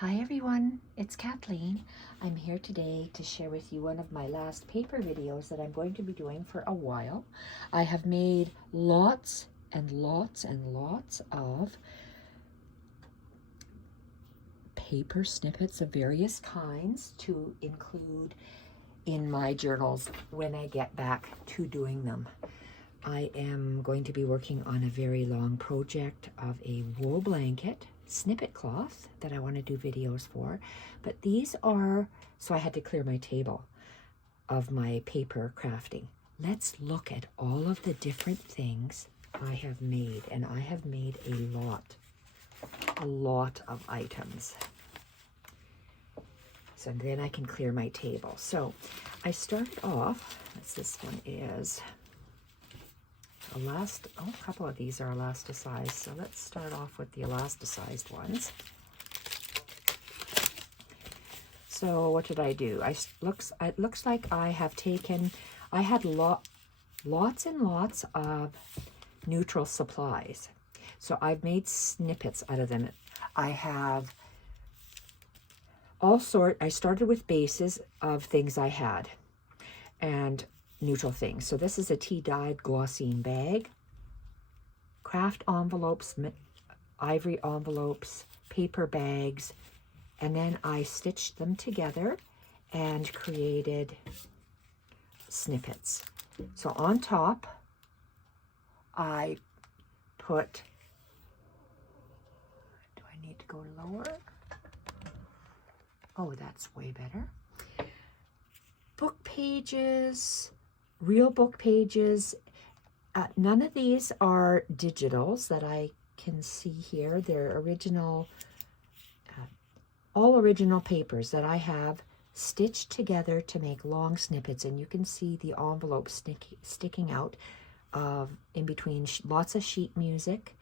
Hi everyone, it's Kathleen. I'm here today to share with you one of my last paper videos that I'm going to be doing for a while. I have made lots and lots and lots of paper snippets of various kinds to include in my journals when I get back to doing them. I am going to be working on a very long project of a wool blanket snippet cloth that I want to do videos for, but these are, so I had to clear my table of my paper crafting. Let's look at all of the different things I have made, and I have made a lot of items. So then I can clear my table. So I started off, this one is, a couple of these are elasticized, so let's start off with the elasticized ones. So what did I do? It looks like I had lots and lots of neutral supplies. So I've made snippets out of them. I started with bases of things I had and neutral things. So this is a tea-dyed glossine bag, craft envelopes, ivory envelopes, paper bags, and then I stitched them together and created snippets. So on top, I put, do I need to go lower? Oh, that's way better. Book pages, real book pages. None of these are digitals that I can see here. They're original, all original papers that I have stitched together to make long snippets, and you can see the envelope sticking out in between lots of sheet music,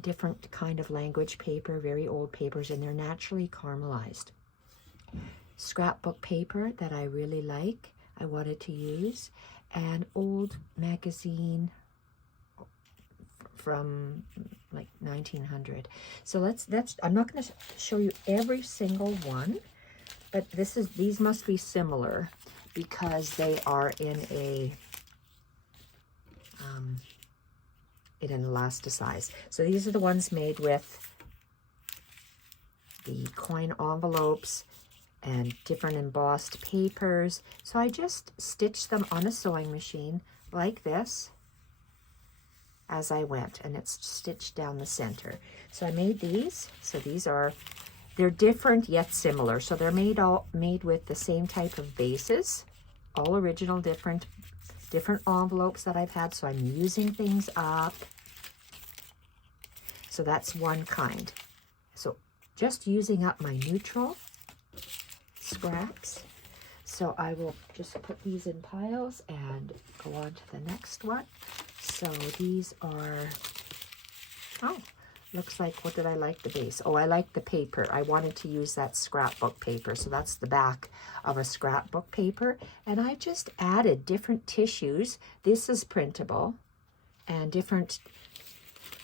different kind of language paper, very old papers, and they're naturally caramelized. Scrapbook paper that I really like, I wanted to use, and old magazine from like 1900. So I'm not going to show you every single one, but these must be similar because they are in an elasticized. So these are the ones made with the coin envelopes and different embossed papers. So I just stitched them on a sewing machine like this as I went, and it's stitched down the center. So I made these. So they're different yet similar. So they're made with the same type of bases, all original, different envelopes that I've had. So I'm using things up. So that's one kind. So just using up my neutral scraps. So I will just put these in piles and go on to the next one. So these are, looks like, what did I like the base? Oh, I like the paper. I wanted to use that scrapbook paper. So that's the back of a scrapbook paper. And I just added different tissues. This is printable, and different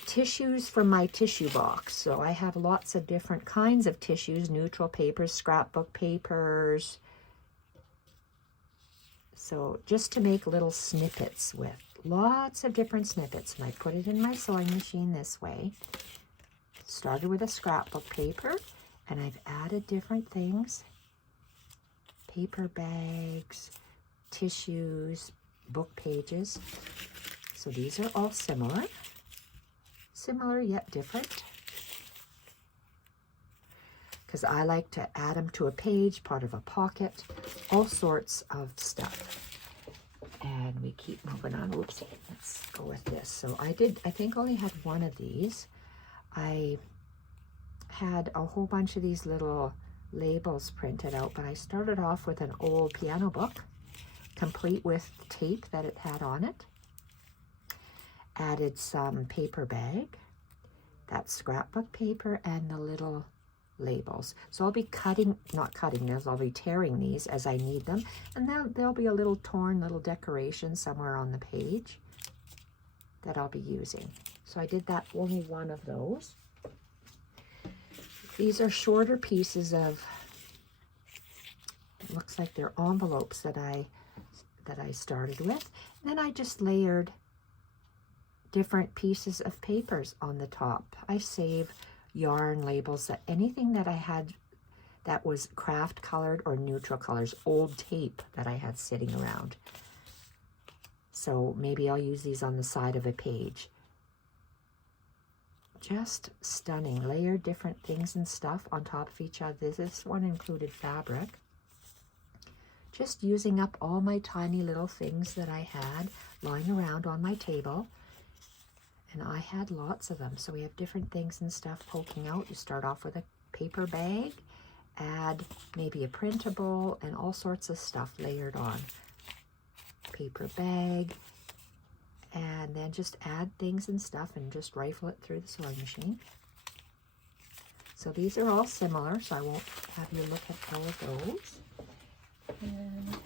tissues from my tissue box. So I have lots of different kinds of tissues, neutral papers, scrapbook papers. So just to make little snippets with lots of different snippets. And I put it in my sewing machine this way. Started with a scrapbook paper, and I've added different things. Paper bags, tissues, book pages. So these are all similar yet different, because I like to add them to a page, part of a pocket, all sorts of stuff. And we keep moving on. Whoopsie, let's go with this. So I think only had one of these. I had a whole bunch of these little labels printed out, but I started off with an old piano book, complete with tape that it had on it. Added some paper bag, that scrapbook paper, and the little labels. So I'll be not cutting those, I'll be tearing these as I need them. And then there'll be a little torn little decoration somewhere on the page that I'll be using. So I did that, only one of those. These are shorter pieces of, it looks like they're envelopes that I started with. And then I just layered different pieces of papers on the top. I save yarn labels, that anything that I had that was craft colored or neutral colors, old tape that I had sitting around. So maybe I'll use these on the side of a page. Just stunning. Layered different things and stuff on top of each other. This one included fabric. Just using up all my tiny little things that I had lying around on my table. And I had lots of them. So we have different things and stuff poking out. You start off with a paper bag, add maybe a printable and all sorts of stuff layered on. Paper bag, and then just add things and stuff and just rifle it through the sewing machine. So these are all similar, so I won't have you look at all of those. And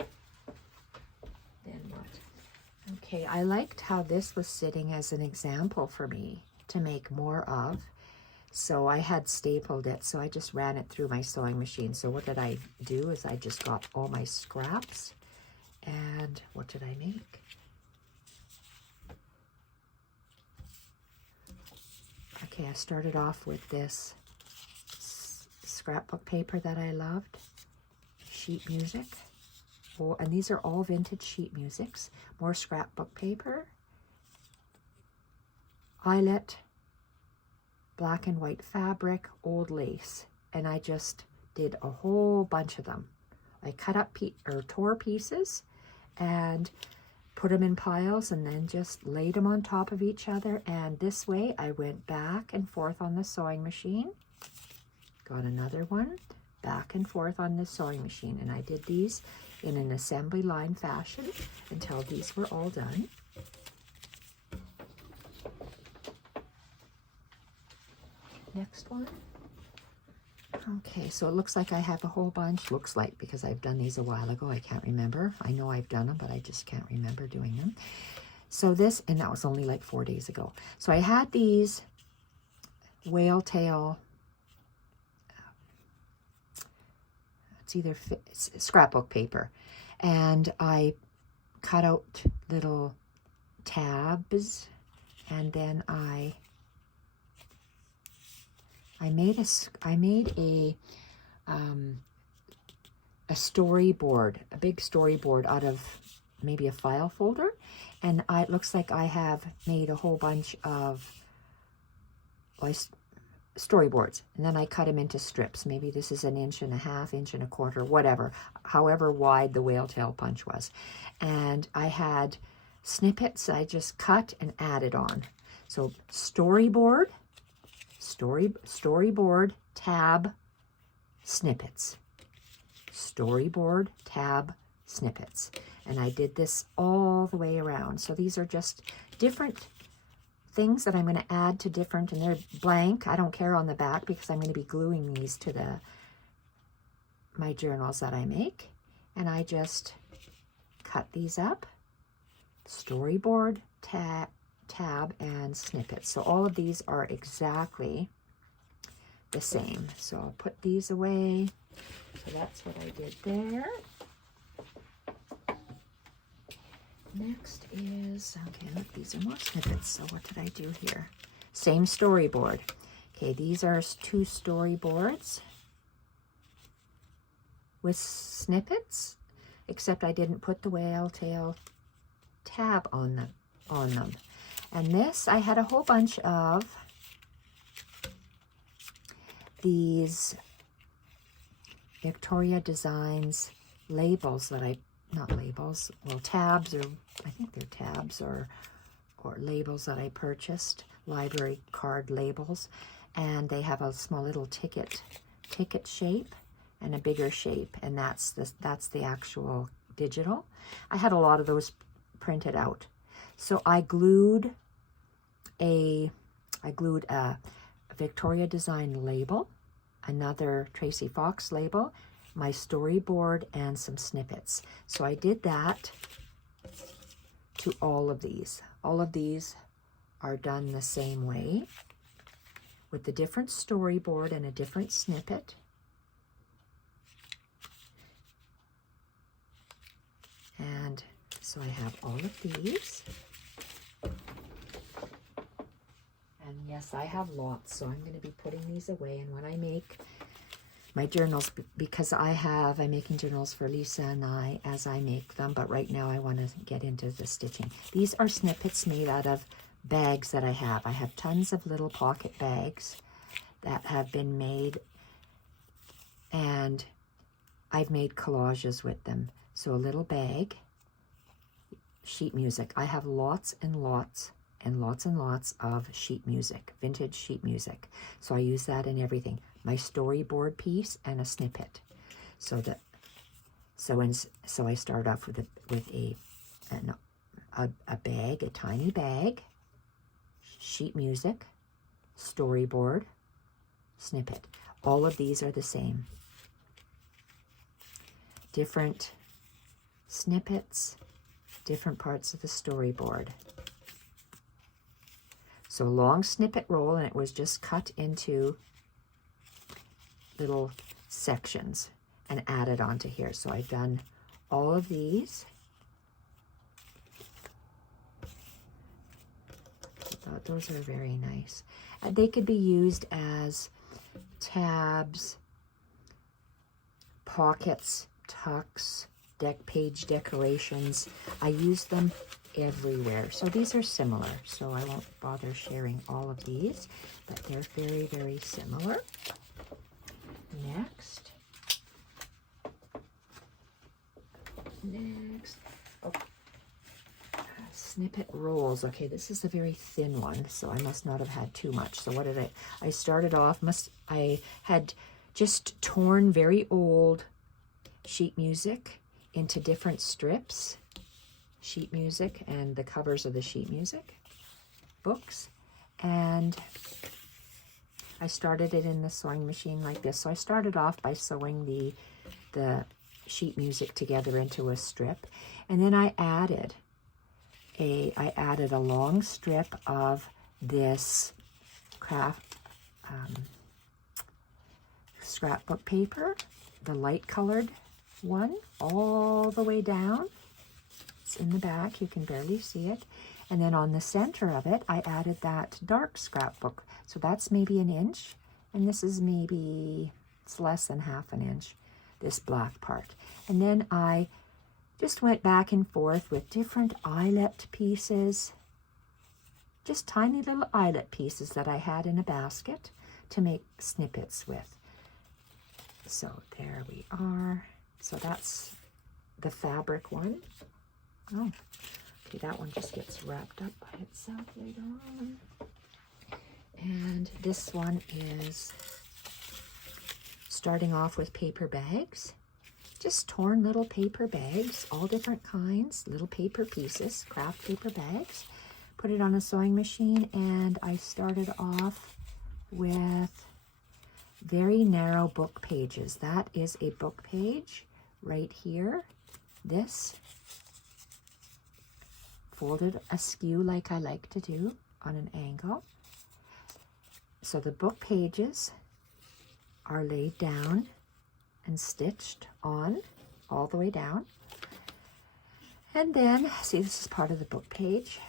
then what? Okay, I liked how this was sitting as an example for me to make more of. So I had stapled it, so I just ran it through my sewing machine. So what did I do is I just got all my scraps, and what did I make? Okay, I started off with this scrapbook paper that I loved, sheet music. Oh, and these are all vintage sheet musics. More scrapbook paper, eyelet, black and white fabric, old lace, and I just did a whole bunch of them. I cut up tore pieces and put them in piles and then just laid them on top of each other. And this way I went back and forth on the sewing machine, got another one, back and forth on the sewing machine. And I did these in an assembly line fashion until these were all done. Next one. Okay, so it looks like I have a whole bunch. Looks like, because I've done these a while ago. I can't remember. I know I've done them, but I just can't remember doing them. So this, and that was only like 4 days ago. So I had these whale tail, it's scrapbook paper. And I cut out little tabs, and then I made a storyboard, a big storyboard out of maybe a file folder, and it looks like I have made a whole bunch of storyboards, and then I cut them into strips. Maybe this is 1.5 inches, 1.25 inches, whatever, however wide the whale tail punch was. And I had snippets I just cut and added on. So storyboard, storyboard, tab, snippets. Storyboard, tab, snippets. And I did this all the way around. So these are just different things that I'm going to add to different, and they're blank. I don't care on the back because I'm going to be gluing these to my journals that I make. And I just cut these up. Storyboard, tab, and snippets. So all of these are exactly the same. So I'll put these away. So that's what I did there. Next is, okay, look, these are more snippets. So what did I do here? Same storyboard. Okay, these are 2 storyboards with snippets, except I didn't put the whale tail tab on them. And this, I had a whole bunch of these Victoria Designs labels that not labels, well, tabs, or I think they're tabs or labels that I purchased, library card labels, and they have a small little ticket shape and a bigger shape, and that's the actual digital. I had a lot of those printed out. So I glued a Victoria Design label, another Tracy Fox label, my storyboard, and some snippets. So I did that to all of these. All of these are done the same way. with a different storyboard and a different snippet. And so I have all of these. And yes, I have lots, so I'm going to be putting these away. And when I make my journals, because I'm making journals for Lisa and I as I make them, but right now I want to get into the stitching. These are snippets made out of bags that I have. I have tons of little pocket bags that have been made, and I've made collages with them. So a little bag, sheet music. I have lots and lots and lots and lots of sheet music, vintage sheet music. So I use that in everything. My storyboard piece and a snippet. So I start off with a bag, a tiny bag, sheet music, storyboard, snippet. All of these are the same. Different snippets, different parts of the storyboard. So long snippet roll, and it was just cut into little sections and added onto here. So I've done all of these. I thought those are very nice. They could be used as tabs, pockets, tucks, page decorations. I use them everywhere. So these are similar. So I won't bother sharing all of these, but they're very, very similar. Next, oh, snippet rolls. Okay, this is a very thin one, so I must not have had too much. So what did I started off, I had just torn very old sheet music into different strips, sheet music and the covers of the sheet music books, and I started it in the sewing machine like this. So I started off by sewing the sheet music together into a strip, and then I added a long strip of this craft scrapbook paper, the light colored one, all the way down. It's in the back, you can barely see it. And then on the center of it, I added that dark scrapbook. So that's maybe an inch, and this is maybe, it's less than half an inch, this black part. And then I just went back and forth with different eyelet pieces, just tiny little eyelet pieces that I had in a basket to make snippets with. So there we are. So that's the fabric one. Oh, okay, that one just gets wrapped up by itself later on. And this one is starting off with paper bags. Just torn little paper bags, all different kinds, little paper pieces, craft paper bags. Put it on a sewing machine, and I started off with very narrow book pages. That is a book page right here. This folded askew like I like to do on an angle. So the book pages are laid down and stitched on all the way down. And then, see, this is part of the book page.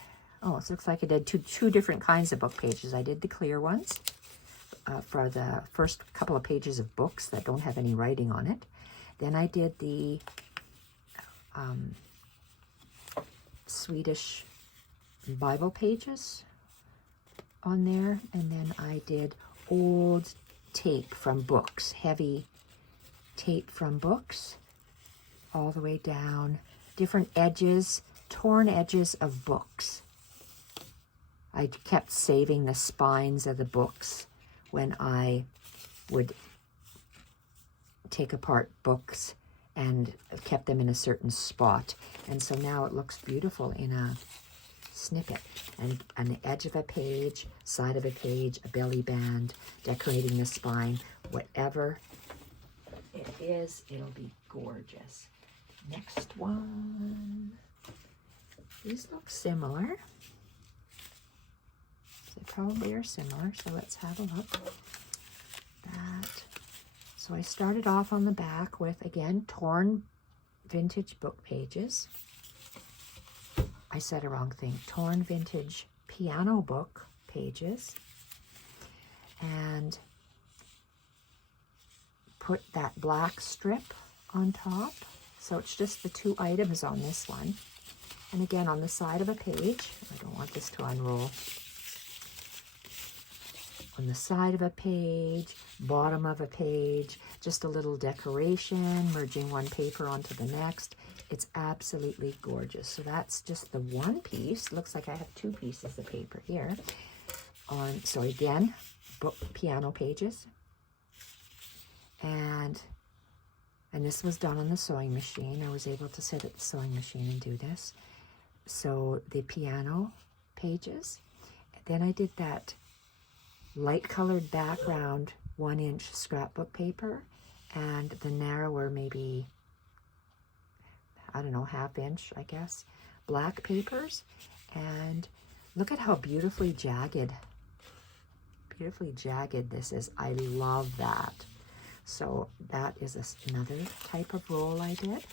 Oh, it looks like I did two different kinds of book pages. I did the clear ones for the first couple of pages of books that don't have any writing on it. Then I did the Swedish Bible pages on there, and then I did old tape from books, heavy tape from books, all the way down, different edges, torn edges of books. I kept saving the spines of the books when I would take apart books and kept them in a certain spot. And so now it looks beautiful in a snippet. And on the edge of a page, side of a page, a belly band, decorating the spine, whatever it is, it'll be gorgeous. Next one. These look similar. They probably are similar, so let's have a look. That. So I started off on the back with, again, torn vintage book pages. I said a wrong thing. Torn vintage piano book pages. And put that black strip on top. So it's just the two items on this one. And again, on the side of a page, I don't want this to unroll. On the side of a page, bottom of a page, just a little decoration, merging one paper onto the next. It's absolutely gorgeous. So that's just the one piece. Looks like I have two pieces of paper here. So again, book piano pages. And this was done on the sewing machine. I was able to sit at the sewing machine and do this. So the piano pages. Then I did that light colored background 1-inch scrapbook paper and the narrower, maybe, I don't know, 1/2 inch, I guess, black papers. And look at how beautifully jagged this is. I love that. So that is another type of roll I did.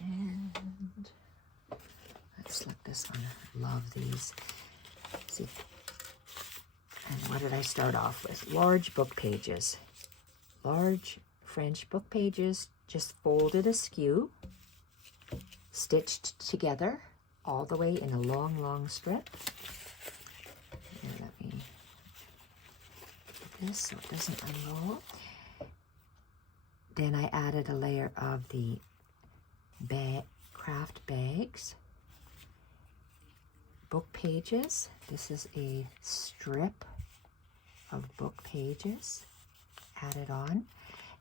And let's look this one. Love these. See. And what did I start off with? Large book pages. Large French book pages, just folded askew, stitched together all the way in a long, long strip. Here, let me get this so it doesn't unroll. Then I added a layer of the craft bags, book pages. This is a strip of book pages added on,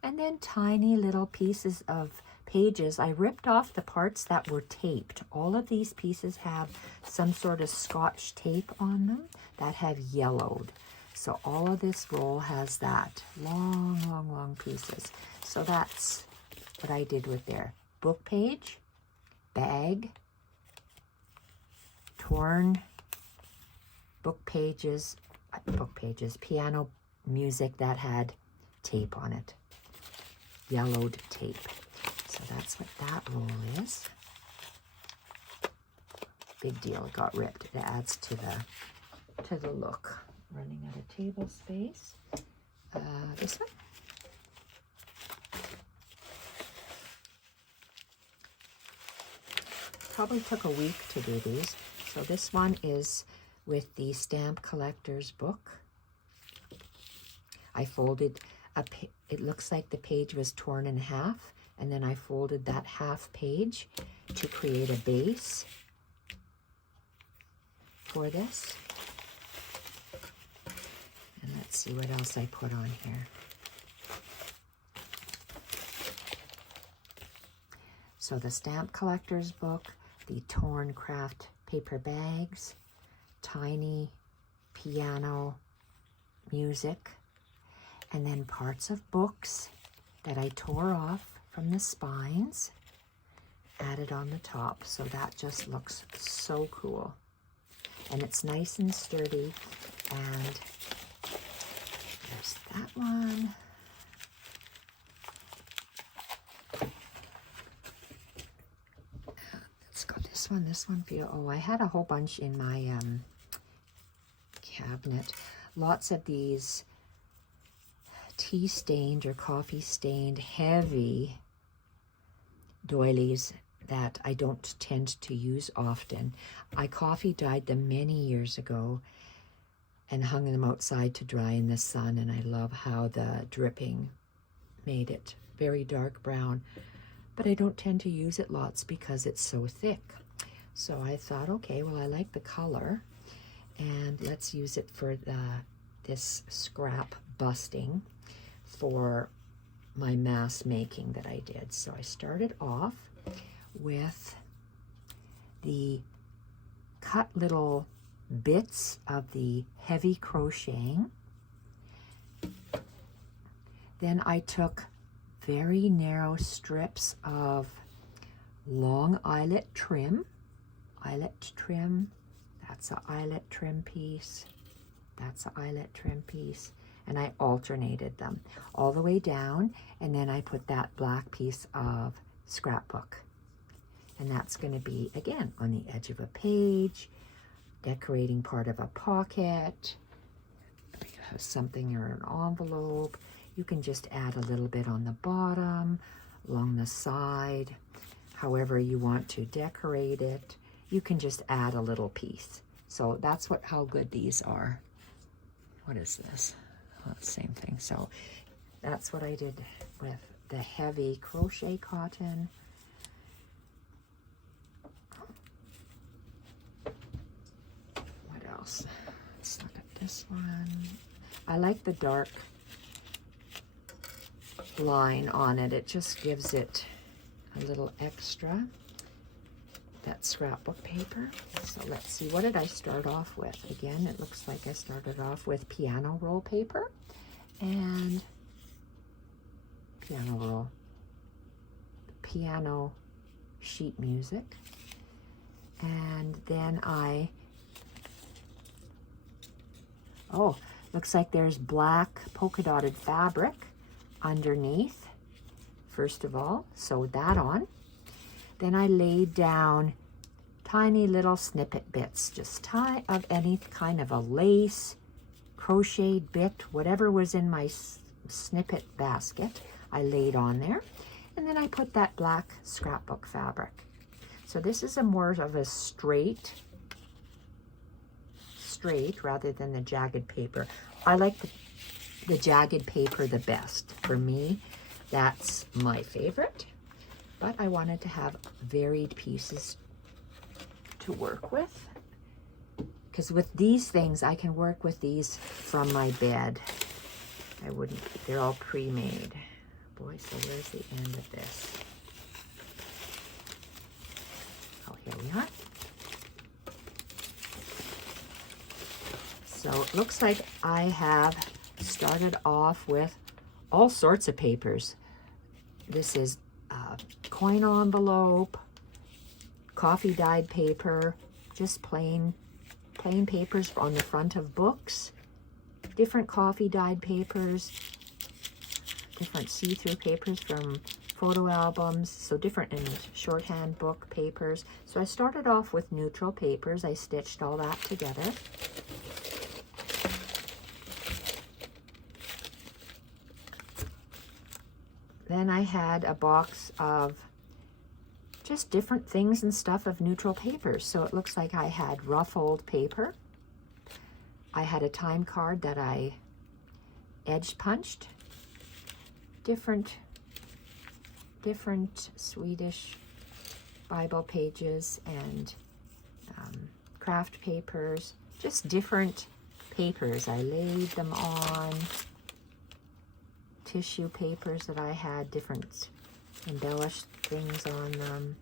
and then tiny little pieces of pages. I ripped off the parts that were taped. All of these pieces have some sort of Scotch tape on them that have yellowed. So all of this roll has that. Long, long, long pieces. So that's what I did with there. Book page, bag, torn book pages, piano music that had tape on it. Yellowed tape. So that's what that roll is. Big deal, it got ripped. It adds to the look. Running out of table space. This one. Probably took a week to do these. So this one is with the Stamp Collector's book. I folded it looks like the page was torn in half, and then I folded that half page to create a base for this. And let's see what else I put on here. So the Stamp Collector's book, the torn craft paper bags, tiny piano music, and then parts of books that I tore off from the spines, added on the top. So that just looks so cool. And it's nice and sturdy. And there's that one. Let's go this one feel. Oh, I had a whole bunch in my cabinet. Lots of these tea stained or coffee stained heavy doilies that I don't tend to use often. I coffee dyed them many years ago and hung them outside to dry in the sun, and I love how the dripping made it very dark brown, but I don't tend to use it lots because it's so thick. So I thought, okay, well, I like the color, and let's use it for this scrap busting for my mass making that I did. So I started off with the cut little bits of the heavy crocheting. Then I took very narrow strips of long eyelet trim. That's an eyelet trim piece. That's an eyelet trim piece. And I alternated them all the way down, and then I put that black piece of scrapbook. And that's going to be, again, on the edge of a page, decorating part of a pocket, something or an envelope. You can just add a little bit on the bottom, along the side, however you want to decorate it. You can just add a little piece. So that's how good these are. What is this? Oh, same thing. So that's what I did with the heavy crochet cotton. What else? Let's look at this one. I like the dark line on it. It just gives it a little extra. That scrapbook paper. So let's see, what did I start off with? Again, it looks like I started off with piano roll paper and piano sheet music. And then looks like there's black polka dotted fabric underneath. First of all, sew that on. Then I laid down tiny little snippet bits, just of any kind of a lace, crocheted bit, whatever was in my snippet basket, I laid on there. And then I put that black scrapbook fabric. So this is more of a straight rather than the jagged paper. I like the jagged paper the best. For me, that's my favorite. But I wanted to have varied pieces to work with. Because with these things, I can work with these from my bed. They're all pre-made. Boy, so where's the end of this? Oh, here we are. So it looks like I have started off with all sorts of papers. This is coin envelope, coffee dyed paper, just plain papers on the front of books, different coffee dyed papers, different see-through papers from photo albums, so different in shorthand book papers. So I started off with neutral papers. I stitched all that together. Then I had a box of just different things and stuff of neutral papers. So it looks like I had ruffled paper. I had a time card that I edge punched. Different Swedish Bible pages and craft papers. Just different papers. I laid them on tissue papers that I had, different embellished things on them.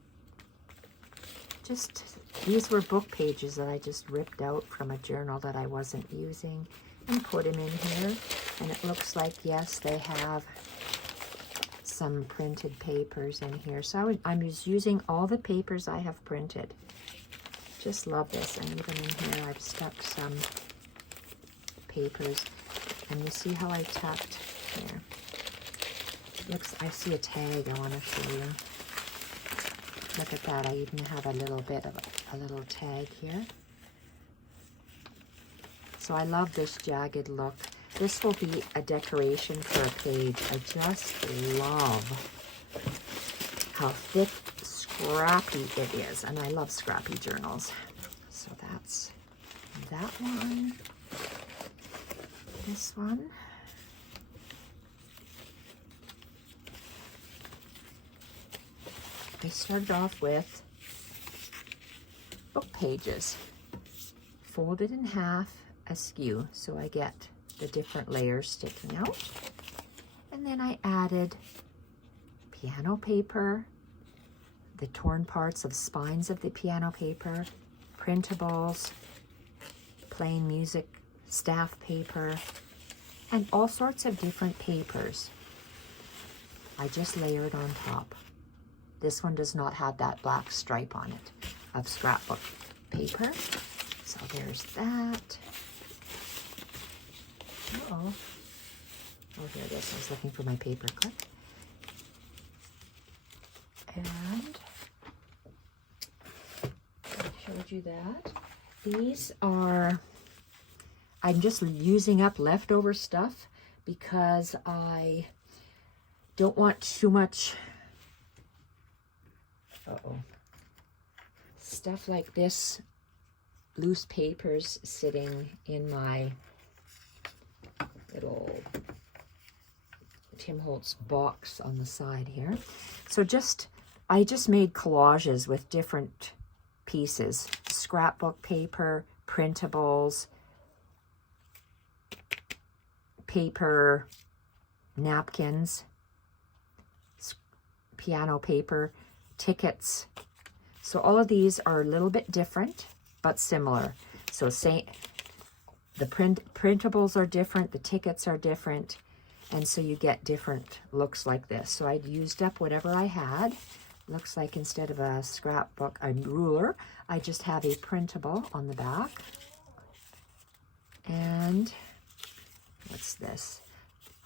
These were book pages that I just ripped out from a journal that I wasn't using and put them in here. And it looks like, yes, they have some printed papers in here. So I'm just using all the papers I have printed. Just love this. And even in here, I've stuck some papers. And you see how I tucked here? I see a tag I want to show you. Look at that. I even have a little bit of a little tag here. So I love this jagged look. This will be a decoration for a page. I just love how thick, scrappy it is. And I love scrappy journals. So that's that one. This one. I started off with book pages, folded in half askew, so I get the different layers sticking out. And then I added piano paper, the torn parts of spines of the piano paper, printables, plain music staff paper, and all sorts of different papers. I just layered on top. This one does not have that black stripe on it of scrapbook paper. So there's that. Uh-oh. Oh, here it is. I was looking for my paper clip. And I showed you that. These are, I'm just using up leftover stuff because I don't want too much, stuff like this, loose papers sitting in my little Tim Holtz box on the side here. So I just made collages with different pieces, scrapbook paper, printables, paper, napkins, piano paper, tickets. So all of these are a little bit different, but similar. So the printables are different, the tickets are different, and so you get different looks like this. So I'd used up whatever I had. Looks like instead of a scrapbook, a ruler, I just have a printable on the back. And what's this?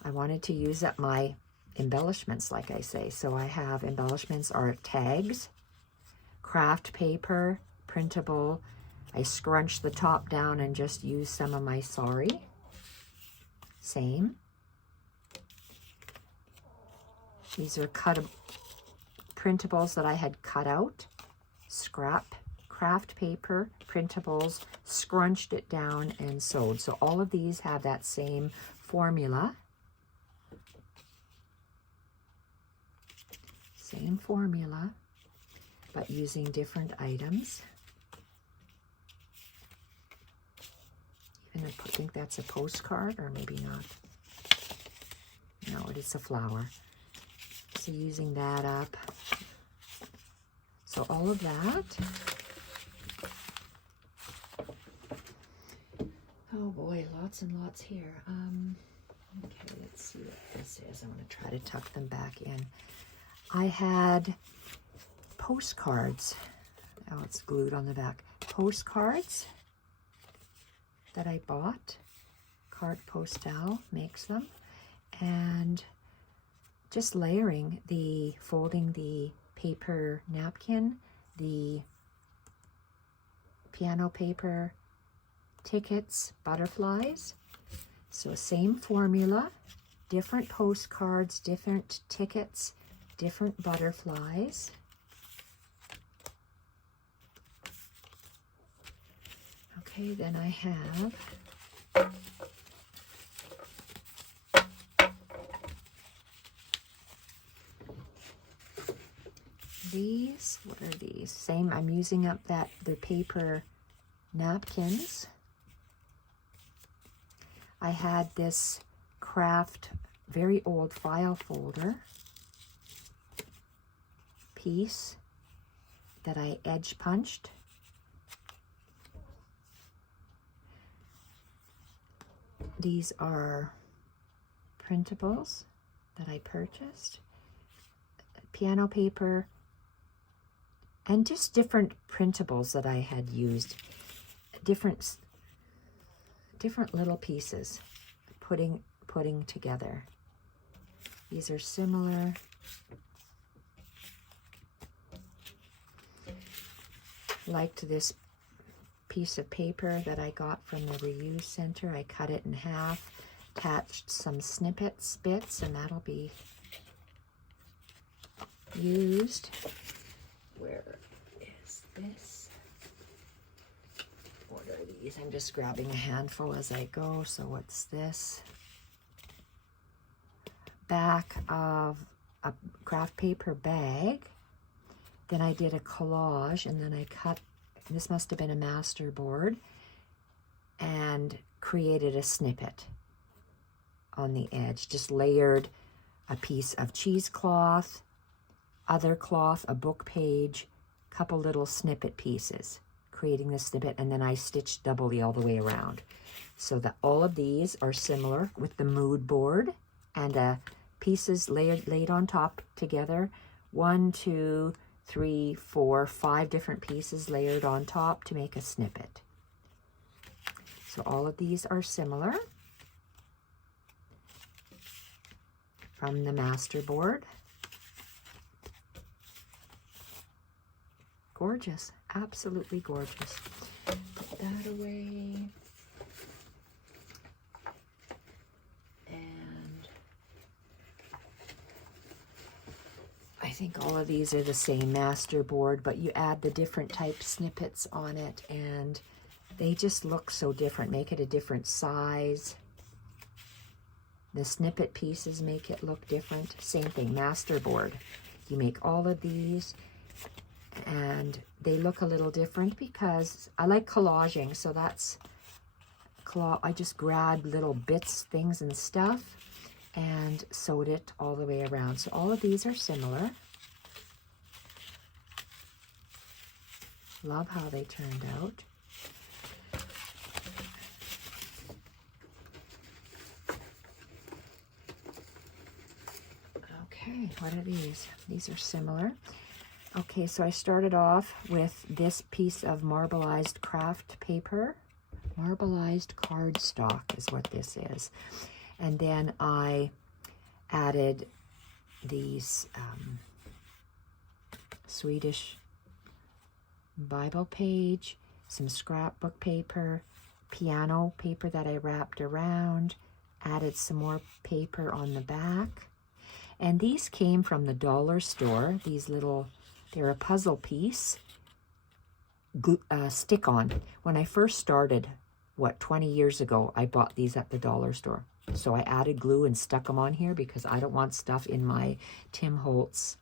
I wanted to use up my embellishments, like I say. So I have embellishments are tags, craft paper, printable. I scrunch the top down and just use some of my sorry. Same. These are printables that I had cut out. Craft paper, printables, scrunched it down and sewed. So all of these have that same formula. Same formula, but using different items. Even I think that's a postcard, or maybe not. No, it's a flower. So using that up. So all of that. Oh boy, lots and lots here. Okay, let's see what this is. I'm going to try to tuck them back in. I had postcards. Oh, it's glued on the back. Postcards that I bought. Carte Postale makes them. And just layering folding the paper napkin, the piano paper, tickets, butterflies. So same formula, different postcards, different tickets, different butterflies. Okay, then I have these. What are these? Same, I'm using up the paper napkins. I had this craft, very old file folder piece that I edge punched. These are printables that I purchased, piano paper, and just different printables that I had used, different little pieces, putting together. These are similar. Liked this piece of paper that I got from the reuse center. I cut it in half, attached some snippets bits, and that'll be used. Where is this? What are these? I'm just grabbing a handful as I go. So what's this? Back of a craft paper bag. Then I did a collage, and then I cut, this must have been a master board, and created a snippet on the edge. Just layered a piece of cheesecloth, other cloth, a book page, couple little snippet pieces, creating the snippet, and then I stitched doubly all the way around. So that all of these are similar with the mood board and pieces laid on top together 1, 2, 3, 4, 5 different pieces layered on top to make a snippet. So all of these are similar from the master board. Gorgeous, absolutely gorgeous. Put that away. And I think all of these are the same master board, but you add the different type snippets on it and they just look so different. Make it a different size. The snippet pieces make it look different. Same thing, master board. You make all of these and they look a little different because I like collaging, so that's I just grabbed little bits, things and stuff and sewed it all the way around. So all of these are similar. Love how they turned out. Okay, what are these? These are similar. Okay, so I started off with this piece of marbleized craft paper. Marbleized cardstock is what this is. And then I added these Swedish Bible page, some scrapbook paper, piano paper that I wrapped around, added some more paper on the back. And these came from the dollar store, these little, they're a puzzle piece, stick-on. When I first started, 20 years ago, I bought these at the dollar store. So I added glue and stuck them on here because I don't want stuff in my Tim Holtz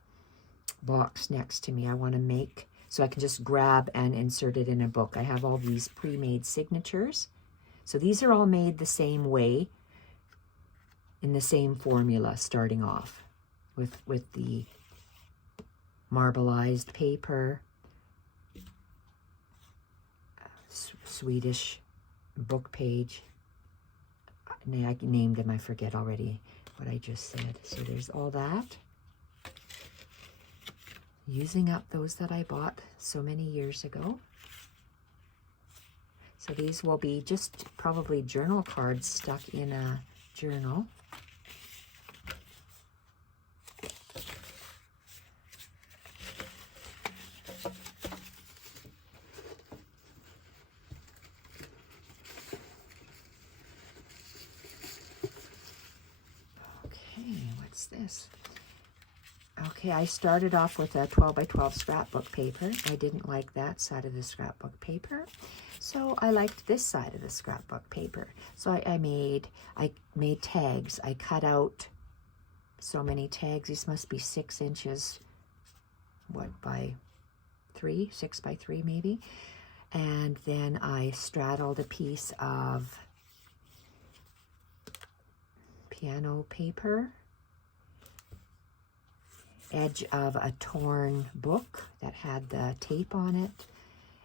box next to me. I want to make, so I can just grab and insert it in a book. I have all these pre-made signatures. So these are all made the same way, in the same formula, starting off with the marbleized paper, Swedish book page. I named them, I forget already what I just said. So there's all that. Using up those that I bought so many years ago. So these will be just probably journal cards stuck in a journal. This. Okay, I started off with a 12 by 12 scrapbook paper. I didn't like that side of the scrapbook paper, so I liked this side of the scrapbook paper. So I made tags. I cut out so many tags. These must be 6 inches, by 3, 6 by 3 maybe. And then I straddled a piece of piano paper, edge of a torn book that had the tape on it,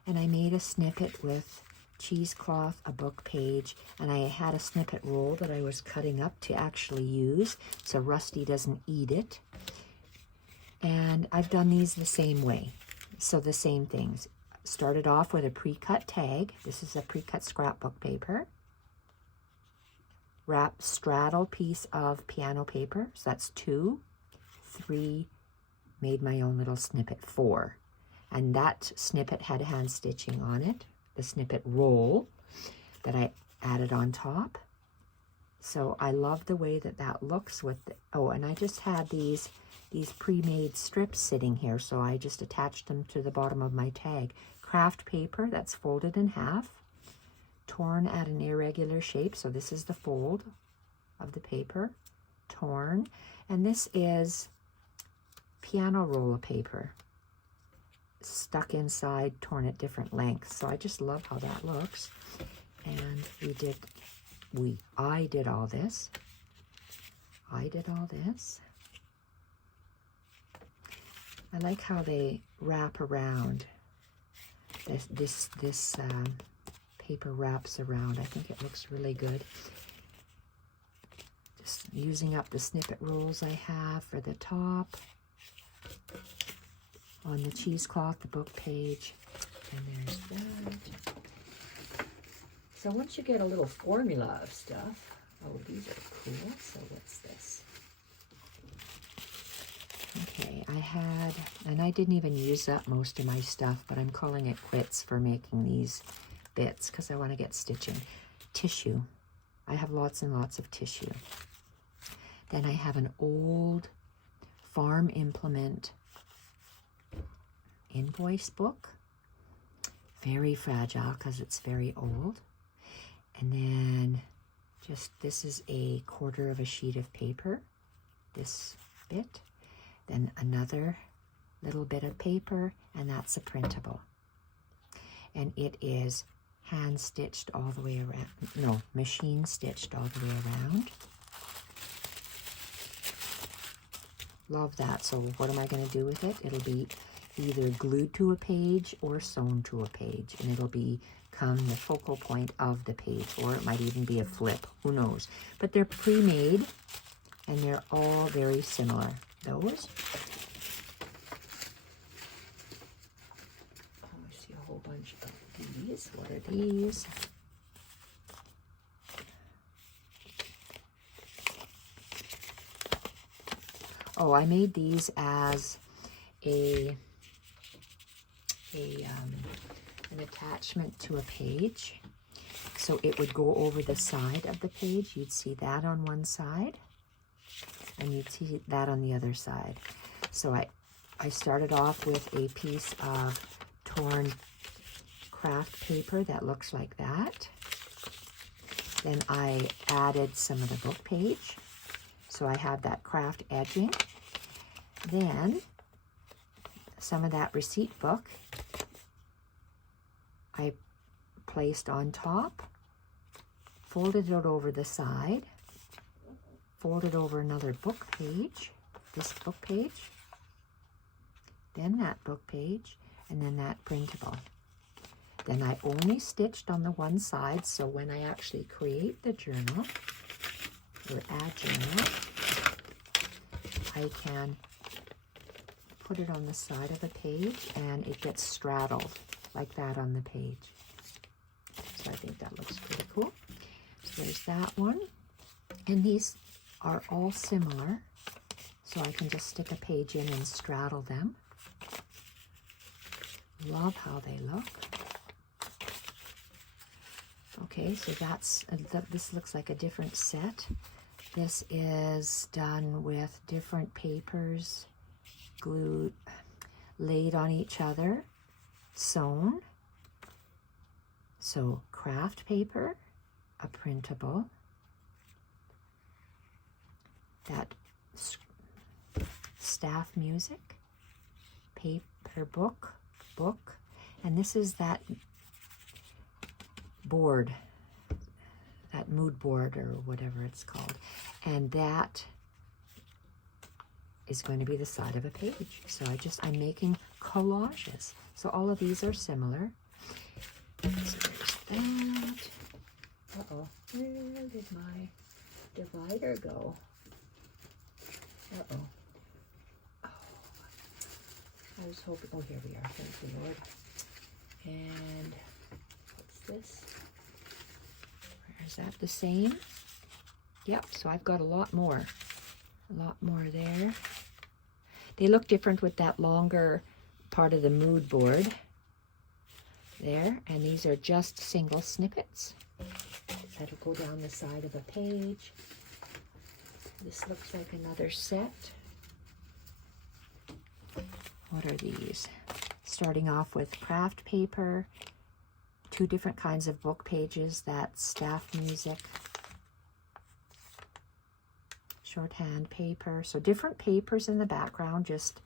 and I made a snippet with cheesecloth, a book page, and I had a snippet roll that I was cutting up to actually use so Rusty doesn't eat it. And I've done these the same way, so the same things. Started off with a pre-cut tag. This is a pre-cut scrapbook paper. Straddle piece of piano paper, so that's 2, 3, made my own little snippet, 4. And that snippet had hand stitching on it, the snippet roll that I added on top. So I love the way that that looks with the, oh, and I just had these pre-made strips sitting here, so I just attached them to the bottom of my tag. Craft paper that's folded in half, torn at an irregular shape, so this is the fold of the paper, torn, and this is piano roll of paper stuck inside, torn at different lengths. So I just love how that looks. And I did all this. I like how they wrap around. This paper wraps around. I think it looks really good. Just using up the snippet rolls I have for the top. on the cheesecloth, the book page, and there's that. So once you get a little formula of stuff, oh, these are cool. So what's this? Okay, I had, and I didn't even use up most of my stuff, but I'm calling it quits for making these bits because I want to get stitching. Tissue. I have lots and lots of tissue. Then I have an old farm implement invoice book. Very fragile because it's very old. And then just, this is a quarter of a sheet of paper, this bit. Then another little bit of paper, and that's a printable. And it is hand stitched all the way around, no, machine stitched all the way around. Love that. So what am I going to do with it? It'll be either glued to a page or sewn to a page, and it'll become the focal point of the page, or it might even be a flip, who knows. But they're pre-made, and they're all very similar. Those. Oh, I see a whole bunch of these. What are these? Oh, I made these as an attachment to a page. So it would go over the side of the page. You'd see that on one side, and you'd see that on the other side. So I started off with a piece of torn craft paper that looks like that. Then I added some of the book page. So I have that craft edging. Then some of that receipt book I placed on top, folded it over the side, folded over another book page, this book page, then that book page, and then that printable. Then I only stitched on the one side, so when I actually create the journal, or add journal, I can put it on the side of the page and it gets straddled like that on the page. So I think that looks pretty cool. So there's that one. And these are all similar, so I can just stick a page in and straddle them. Love how they look. Okay, so that's, this looks like a different set. This is done with different papers, glued, laid on each other, sewn. So craft paper, a printable, that staff music, paper book, and this is that board, that mood board or whatever it's called, and that is going to be the side of a page. So I'm making collages. So all of these are similar. So there's that. Uh-oh, where did my divider go? Uh-oh. Oh, I was hoping, oh, here we are, thank the Lord. And what's this? Is that the same? Yep, so I've got a lot more there. They look different with that longer part of the mood board there, and these are just single snippets that'll go down the side of a page. This looks like another set. What are these? Starting off with craft paper, 2 different kinds of book pages, that staff music, shorthand paper. So different papers in the background, just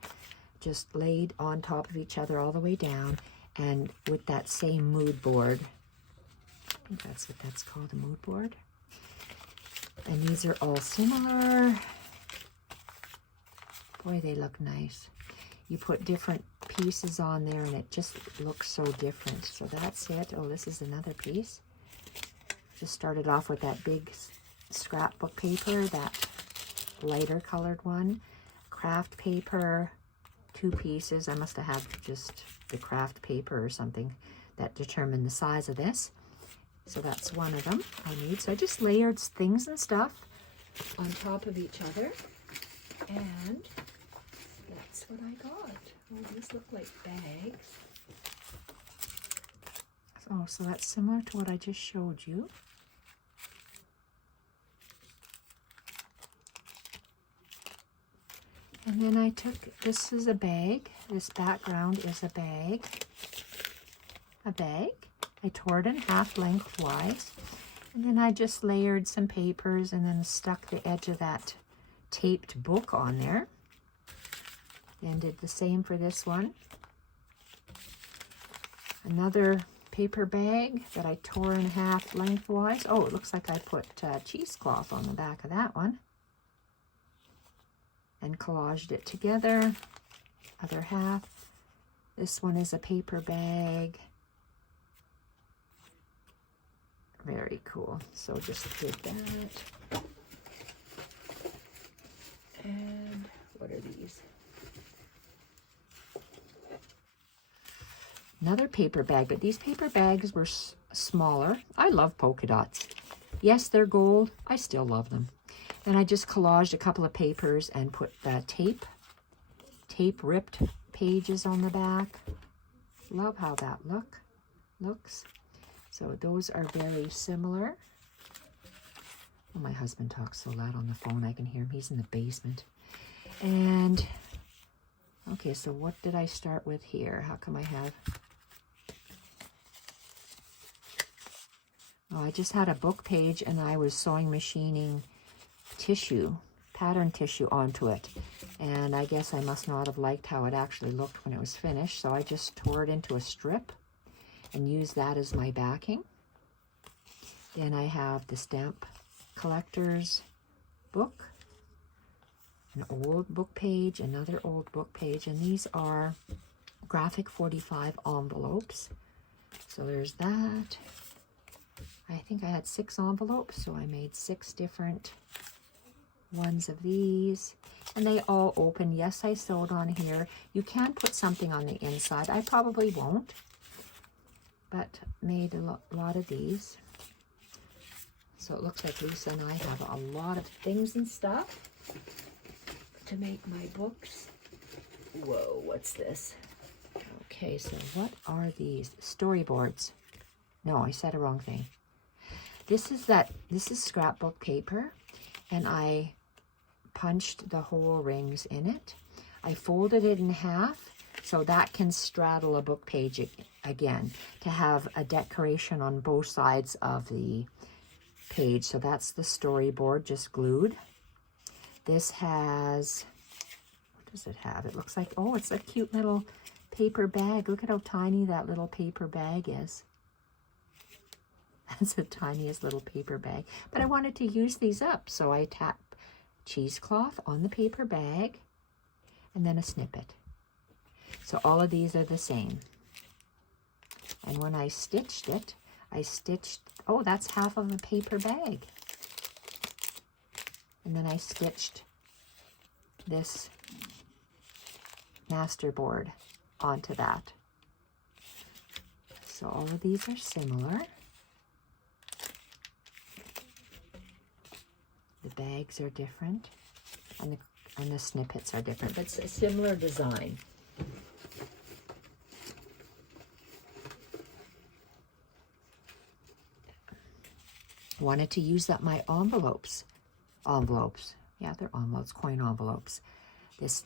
laid on top of each other all the way down, and with that same mood board. I think that's what that's called, a mood board. And these are all similar. Boy, they look nice. You put different pieces on there and it just looks so different. So that's it. Oh, this is another piece. Just started off with that big scrapbook paper, that lighter colored one, craft paper, 2 pieces. I must have had just the craft paper or something that determined the size of this. So that's one of them I need. So I just layered things and stuff on top of each other. And that's what I got. Oh, these look like bags. Oh, so that's similar to what I just showed you. And then I took, this is a bag. This background is a bag. A bag. I tore it in half lengthwise. And then I just layered some papers and then stuck the edge of that taped book on there. And did the same for this one. Another paper bag that I tore in half lengthwise. Oh, it looks like I put cheesecloth on the back of that one. And collaged it together. Other half. This one is a paper bag. Very cool. So just did that. And what are these? Another paper bag, but these paper bags were smaller. I love polka dots. Yes, they're gold. I still love them. And I just collaged a couple of papers and put the tape ripped pages on the back. Love how that looks. So those are very similar. Oh, my husband talks so loud on the phone I can hear him. He's in the basement. And okay, so what did I start with here? How come I have... Oh, I just had a book page and I was sewing machining tissue, pattern tissue onto it. And I guess I must not have liked how it actually looked when it was finished. So I just tore it into a strip and used that as my backing. Then I have the Stamp Collector's book, an old book page, another old book page, and these are graphic 45 envelopes. So there's that. I think I had 6 envelopes, so I made 6 different ones of these, and they all open. Yes, I sewed on here. You can put something on the inside. I probably won't, but made a lot of these. So it looks like Lisa and I have a lot of things and stuff to make my books. Whoa, what's this? Okay, so what are these? Storyboards. No, I said a wrong thing. This is scrapbook paper, and I punched the hole rings in it. I folded it in half so that can straddle a book page again to have a decoration on both sides of the page. So that's the storyboard just glued. This has, what does it have? It looks like, oh, it's a cute little paper bag. Look at how tiny that little paper bag is. That's the tiniest little paper bag. But I wanted to use these up, so I tap cheesecloth on the paper bag and then a snippet. So all of these are the same. And when I stitched it, oh, that's half of a paper bag. And then I stitched this masterboard onto that. So all of these are similar. The bags are different, and the snippets are different, but it's a similar design. Wanted to use up my envelopes. Yeah, they're envelopes, coin envelopes. This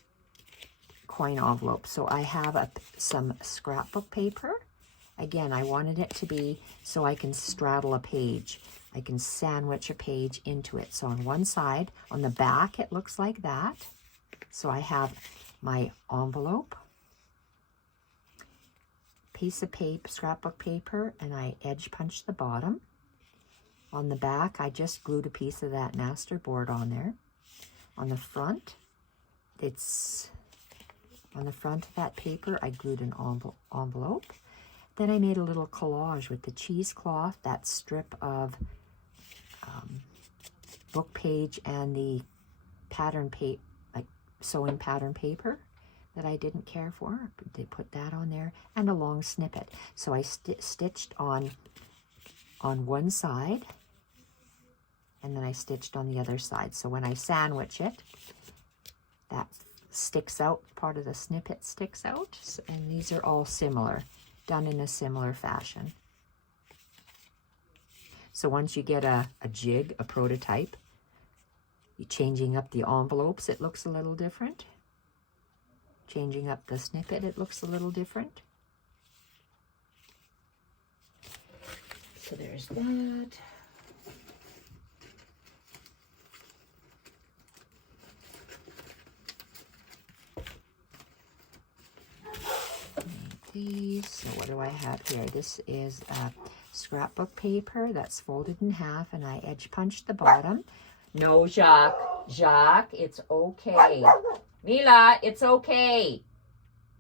coin envelope. So I have some scrapbook paper. Again, I wanted it to be so I can straddle a page. I can sandwich a page into it. So on one side, on the back, it looks like that. So I have my envelope, piece of paper, scrapbook paper, and I edge punch the bottom. On the back, I just glued a piece of that masterboard on there. On the front, on the front of that paper, I glued an envelope. Then I made a little collage with the cheesecloth, that strip of book page and the pattern paper, like sewing pattern paper. that I didn't care for. They put that on there, and a long snippet. So I stitched on one side, and then I stitched on the other side. So when I sandwich it, that sticks out, part of the snippet sticks out. And these are all similar, done in a similar fashion. So once you get a jig, a prototype, you're changing up the envelopes, it looks a little different. Changing up the snippet, it looks a little different. So there's that. These. So what do I have here? This is scrapbook paper that's folded in half, and I edge punched the bottom. No, Jacques. Jacques, it's okay. Mila, it's okay.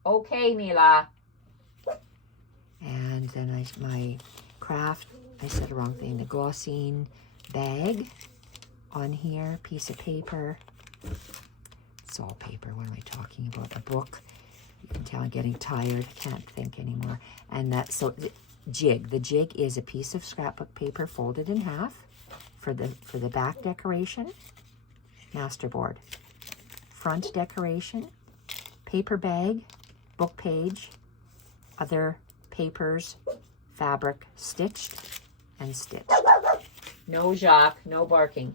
Okay, Mila. And then my craft, I said the wrong thing, the glossine bag on here, piece of paper. It's all paper. What am I talking about? A book. You can tell I'm getting tired. I can't think anymore. And that, so the jig. The jig is a piece of scrapbook paper folded in half for the back decoration. Masterboard. Front decoration. Paper bag. Book page. Other papers. Fabric. Stitched and stitched. No, Jacques. No barking.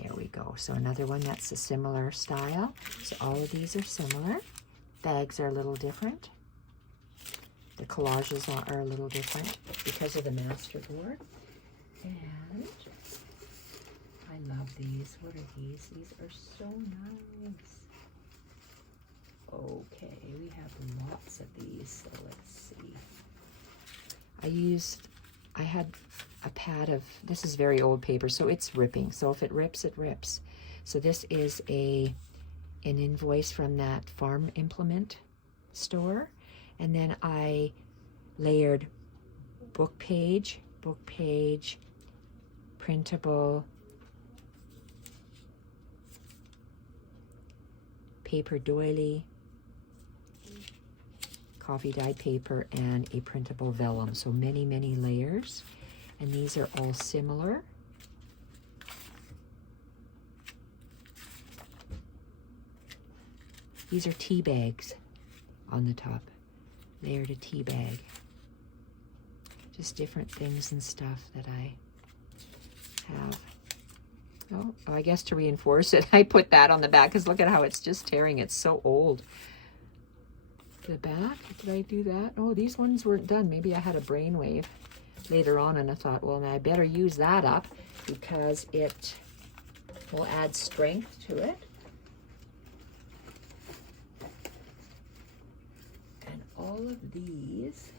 There we go. So another one that's a similar style. So all of these are similar. Bags are a little different. The collages are a little different because of the masterboard. And I love these. What are these? These are so nice. Okay, we have lots of these. So let's see. I had a pad of, this is very old paper, so it's ripping. So if it rips, it rips. So this is an invoice from that farm implement store. And then I layered book page, printable, paper doily, coffee dyed paper, and a printable vellum. So many, many layers. And these are all similar. These are tea bags on the top. Layered a tea bag. Just different things and stuff that I have. Oh, I guess to reinforce it, I put that on the back, because look at how it's just tearing. It's so old. The back, did I do that? Oh, these ones weren't done. Maybe I had a brainwave later on, and I thought, well, I better use that up because it will add strength to it. And all of these,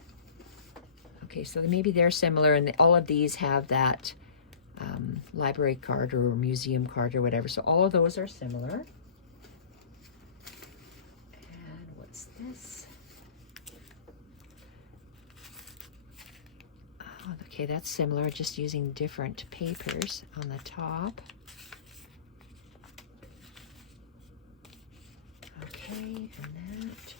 okay, so maybe they're similar, and all of these have that library card or museum card or whatever. So all of those are similar. And what's this? Oh, okay, that's similar, just using different papers on the top. Okay, and that.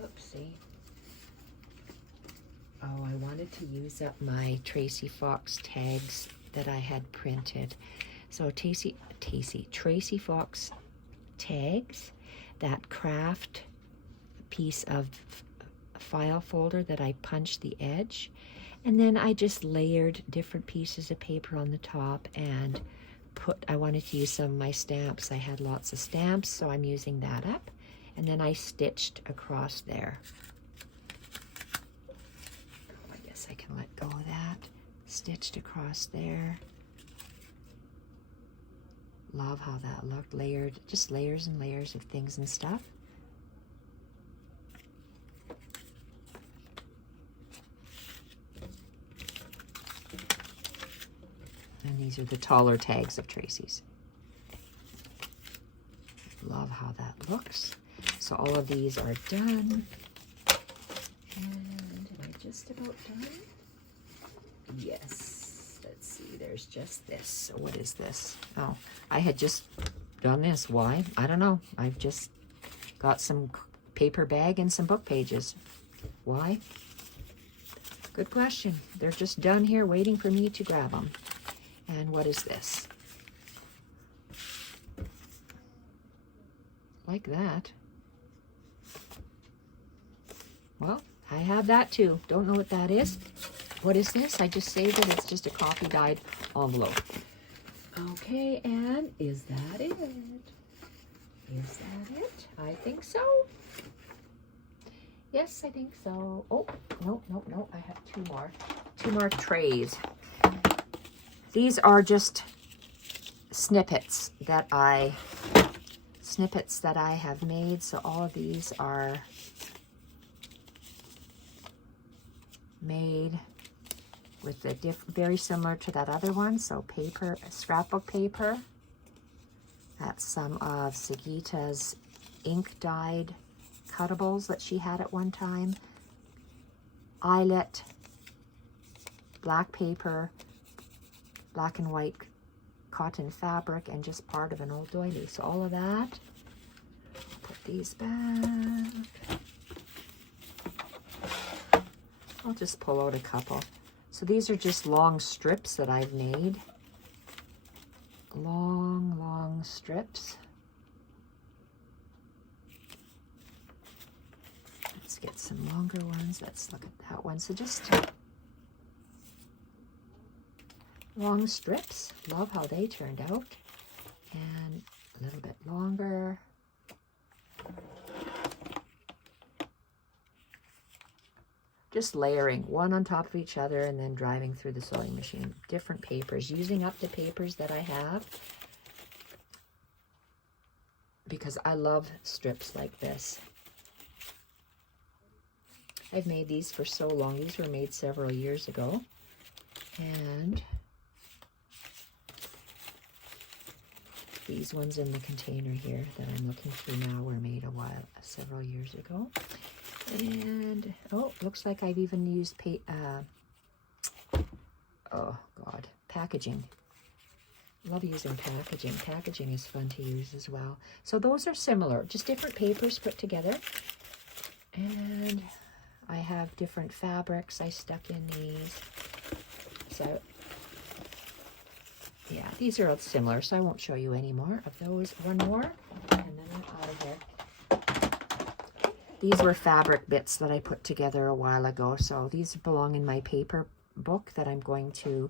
Oopsie. Oh, I wanted to use up my Tracy Fox tags that I had printed. So Tracy Fox tags, that craft piece of file folder that I punched the edge, and then I just layered different pieces of paper on the top and I wanted to use some of my stamps. I had lots of stamps, so I'm using that up, and then I stitched across there. Oh, I guess I can let go of that. Stitched across there. Love how that looked, layered, just layers and layers of things and stuff. And these are the taller tags of Tracy's. Love how that looks. So all of these are done. And am I just about done? yes, let's see, there's just this. So what is this? Oh, I had just done this. Why? I don't know. I've just got some paper bag and some book pages. Why? Good question. They're just done here waiting for me to grab them. And what is this? Like that. Well, I have that too. Don't know what that is. What is this? I just saved it. It's just a coffee dyed envelope. Okay, and is that it? Is that it? I think so. Yes, I think so. Oh, no, no, no. I have two more trays. These are just snippets that I have made. So all of these are made with the very similar to that other one. So paper, scrapbook paper. That's some of Sagita's ink dyed cuttables that she had at one time. Eyelet, black paper, black and white cotton fabric, and just part of an old doily. So all of that. Put these back. I'll just pull out a couple. So these are just long strips that I've made. Long strips. Let's get some longer ones. Let's look at that one. So just long strips. Love how they turned out. And a little bit longer. Just layering one on top of each other and then driving through the sewing machine. Different papers, using up the papers that I have, because I love strips like this. I've made these for so long. These were made several years ago. And these ones in the container here that I'm looking through now were made several years ago. And, oh, looks like I've even used, packaging. Love using packaging. Packaging is fun to use as well. So those are similar, just different papers put together. And I have different fabrics I stuck in these. So, yeah, these are all similar, so I won't show you any more of those. One more, and then I'm out of here. These were fabric bits that I put together a while ago. So these belong in my paper book that I'm going to,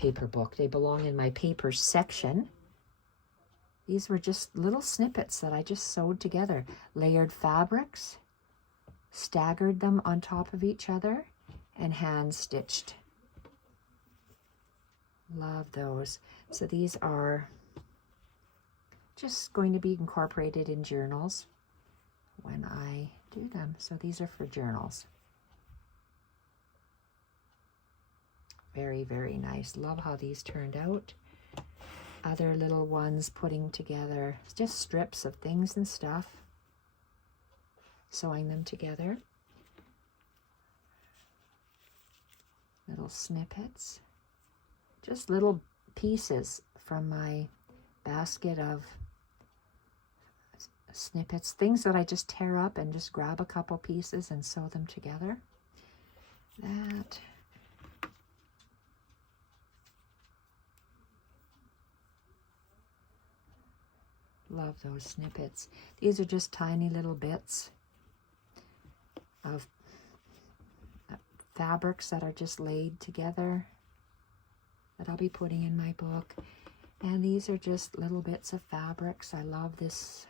They belong in my paper section. These were just little snippets that I just sewed together. Layered fabrics, staggered them on top of each other, and hand stitched. Love those. So these are just going to be incorporated in journals when I do them. So these are for journals. Very, very nice. Love how these turned out. Other little ones putting together just strips of things and stuff, sewing them together. Little snippets. Just little pieces from my basket of snippets, things that I just tear up and just grab a couple pieces and sew them together. That. Love those snippets. These are just tiny little bits of fabrics that are just laid together that I'll be putting in my book. And these are just little bits of fabrics. I love this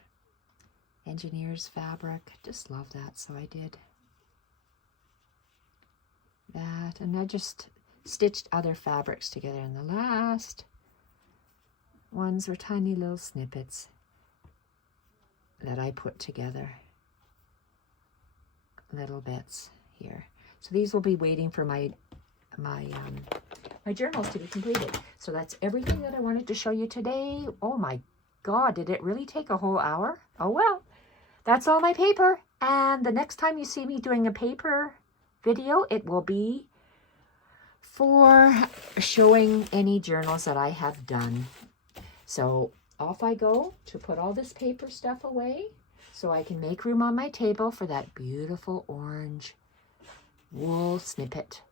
engineer's fabric. Just love that. So I did that. And I just stitched other fabrics together. And the last ones were tiny little snippets that I put together. Little bits here. So these will be waiting for my journals to be completed. So that's everything that I wanted to show you today. Oh my God, did it really take a whole hour? Oh well, that's all my paper. And the next time you see me doing a paper video, it will be for showing any journals that I have done. So off I go to put all this paper stuff away so I can make room on my table for that beautiful orange wool snippet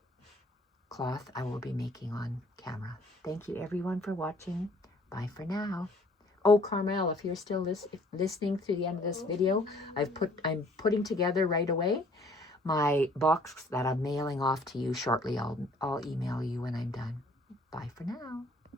cloth I will be making on camera. Thank you everyone for watching. Bye for now. Oh, Carmel, if you're still listening through the end of this video, I'm putting together right away my box that I'm mailing off to you shortly. I'll email you when I'm done. Bye for now.